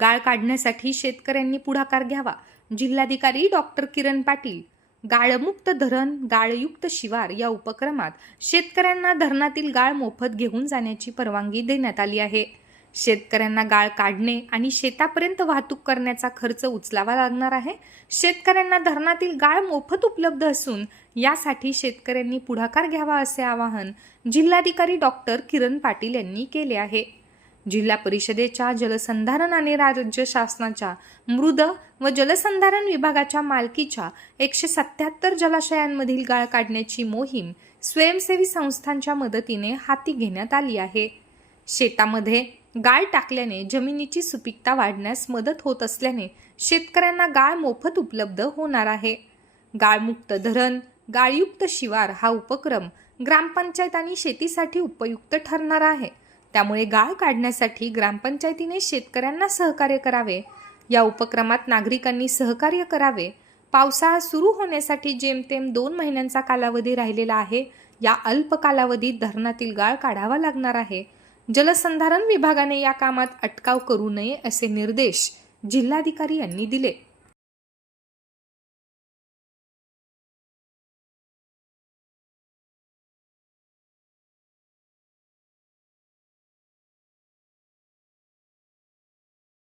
गाळ काढण्यासाठी शेतकऱ्यांनी पुढाकार घ्यावा. जिल्हाधिकारी डॉक्टर किरण पाटील गाळमुक्त धरण गाळयुक्त शिवार या उपक्रमात शेतकऱ्यांना धरणातील गाळ मोफत घेऊन जाण्याची परवानगी देण्यात आली आहे. शेतकऱ्यांना गाळ काढणे आणि शेतापर्यंत वाहतूक करण्याचा खर्च उचलावा लागणार आहे. शेतकऱ्यांना धरणातील गाळ मोफत उपलब्ध असून यासाठी शेतकऱ्यांनी पुढाकार घ्यावा असे आवाहन जिल्हाधिकारी डॉक्टर किरण पाटील यांनी केले आहे. जिल्हा परिषदेच्या जलसंधारण आणि राज्य शासनाच्या मृद व जलसंधारण विभागाच्या मालकीच्या एकशे सत्याहत्तर जलाशयांमधील गाळ काढण्याची मोहीम स्वयंसेवी संस्थांच्या मदतीने हाती घेण्यात आली आहे. शेतामध्ये गाळ टाकल्याने जमिनीची सुपीकता वाढण्यास मदत होत असल्याने शेतकऱ्यांना गाळ मोफत उपलब्ध होणार आहे. गाळमुक्त धरण गाळयुक्त शिवार हा उपक्रम ग्रामपंचायत आणि शेतीसाठी उपयुक्त ठरणार आहे. त्यामुळे गाळ काढण्यासाठी ग्रामपंचायतीने शेतकऱ्यांना सहकार्य करावे. या उपक्रमात नागरिकांनी सहकार्य करावे. पावसाळा सुरू होण्यासाठी जेमतेम दोन महिन्यांचा कालावधी राहिलेला आहे. या अल्प कालावधीत धरणातील गाळ काढावा लागणार आहे. जलसंधारण विभागाने या कामात अटकाव करू नये असे निर्देश जिल्हाधिकारी यांनी दिले.